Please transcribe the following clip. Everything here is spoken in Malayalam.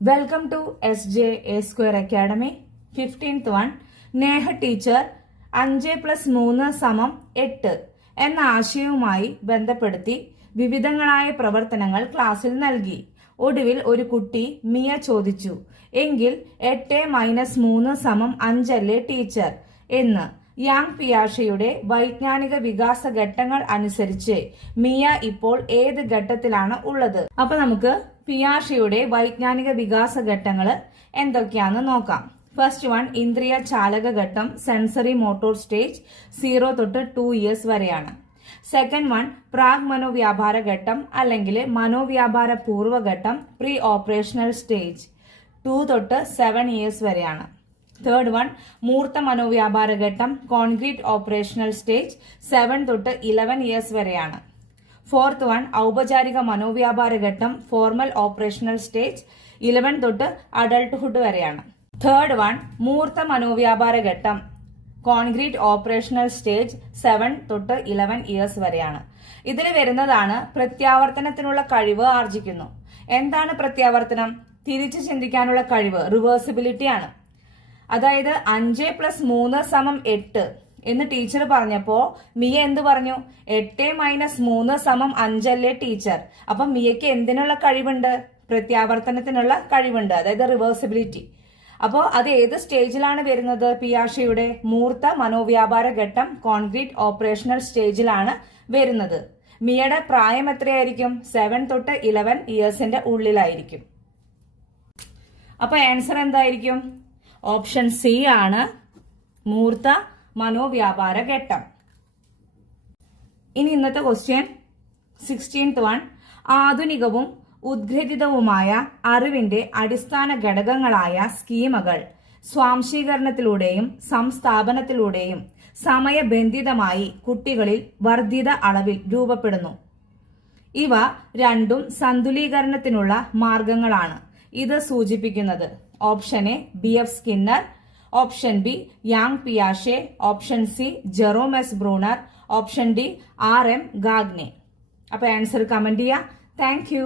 Welcome to SJ Square Academy. 15th one. Neha teacher 5+3=8 എന്ന ആശയവുമായി ബന്ധപ്പെടുത്തി വിവിധങ്ങളായ പ്രവർത്തനങ്ങൾ ക്ലാസ്സിൽ നൽകി. ഒടുവിൽ ഒരു കുട്ടി മിയ ചോദിച്ചു, എങ്കിൽ 8-3=5 അല്ലേ ടീച്ചർ എന്ന്. യാങ് പിയാഷയുടെ വൈജ്ഞാനിക വികാസ ഘട്ടങ്ങൾ അനുസരിച്ച് മിയ ഇപ്പോൾ ഏത് ഘട്ടത്തിലാണ് ഉള്ളത്? അപ്പൊ നമുക്ക് പിയാഷയുടെ വൈജ്ഞാനിക വികാസ ഘട്ടങ്ങൾ എന്തൊക്കെയാണെന്ന് നോക്കാം. ഫസ്റ്റ് വൺ, ഇന്ദ്രിയ ചാലക ഘട്ടം, സെൻസറി മോട്ടോർ സ്റ്റേജ് 0 തൊട്ട് 2 years വരെയാണ്. സെക്കൻഡ് വൺ, പ്രാഗ് മനോവ്യാപാര ഘട്ടം അല്ലെങ്കിൽ മനോവ്യാപാര പൂർവ്വഘട്ടം, പ്രീ ഓപ്പറേഷണൽ സ്റ്റേജ് 2 തൊട്ട് 7 years വരെയാണ്. തേർഡ് വൺ, മൂർത്ത മനോവ്യാപാര ഘട്ടം, കോൺക്രീറ്റ് ഓപ്പറേഷണൽ സ്റ്റേജ് 7 തൊട്ട് 11 years വരെയാണ്. ഫോർത്ത് വൺ, ഔപചാരിക മനോവ്യാപാര ഘട്ടം, ഫോർമൽ ഓപ്പറേഷണൽ സ്റ്റേജ് 11 തൊട്ട് അഡൾട്ട്ഹുഡ് വരെയാണ്. തേർഡ് വൺ, മൂർത്ത മനോവ്യാപാര ഘട്ടം, കോൺക്രീറ്റ് ഓപ്പറേഷണൽ സ്റ്റേജ് 7 തൊട്ട് 11 years വരെയാണ്. ഇതിൽ വരുന്നതാണ് പ്രത്യാവർത്തനത്തിനുള്ള കഴിവ് ആർജിക്കുന്നു. എന്താണ് പ്രത്യാവർത്തനം? തിരിച്ചു ചിന്തിക്കാനുള്ള കഴിവ്, റിവേഴ്സിബിലിറ്റി ആണ്. അതായത് 5+3=8 എന്ന് ടീച്ചർ പറഞ്ഞപ്പോ മിയ എന്ത് പറഞ്ഞു? 8-3=5 അല്ലേ ടീച്ചർ? അപ്പൊ മിയക്ക് എന്തിനുള്ള കഴിവുണ്ട്? പ്രത്യാവർത്തനത്തിനുള്ള കഴിവുണ്ട്, അതായത് റിവേഴ്സിബിലിറ്റി. അപ്പോ അത് ഏത് സ്റ്റേജിലാണ് വരുന്നത്? പിയാഷയുടെ മൂർത്ത മനോവ്യാപാര ഘട്ടം, കോൺക്രീറ്റ് ഓപ്പറേഷണൽ സ്റ്റേജിലാണ് വരുന്നത്. മിയയുടെ പ്രായം എത്രയായിരിക്കും? 7 തൊട്ട് 11 yearsന്റെ ഉള്ളിലായിരിക്കും. അപ്പൊ ആൻസർ എന്തായിരിക്കും? ഓപ്ഷൻ സി ആണ്, മൂർത്ത മനോവ്യാപാര ഘട്ടം. ഇനി ഇന്നത്തെ ക്വസ്റ്റ്യൻ 16th വൺ, ആധുനികവും ഉദ്ഗ്രഥിതവുമായ അറിവിന്റെ അടിസ്ഥാന ഘടകങ്ങളായ സ്കീമകൾ സ്വാംശീകരണത്തിലൂടെയും സംസ്ഥാപനത്തിലൂടെയും സമയബന്ധിതമായി കുട്ടികളിൽ വർദ്ധിത അളവിൽ രൂപപ്പെടുന്നു. ഇവ രണ്ടും സന്തുലീകരണത്തിനുള്ള മാർഗങ്ങളാണ്. ഇത് സൂചിപ്പിക്കുന്നത് option A BF Skinner, option B Jean പിയാഷെ, option C Jerome S Bruner, option D RM Gagne. അപ്പൊ ആൻസർ കമന്റ് ചെയ്യാം. Thank U.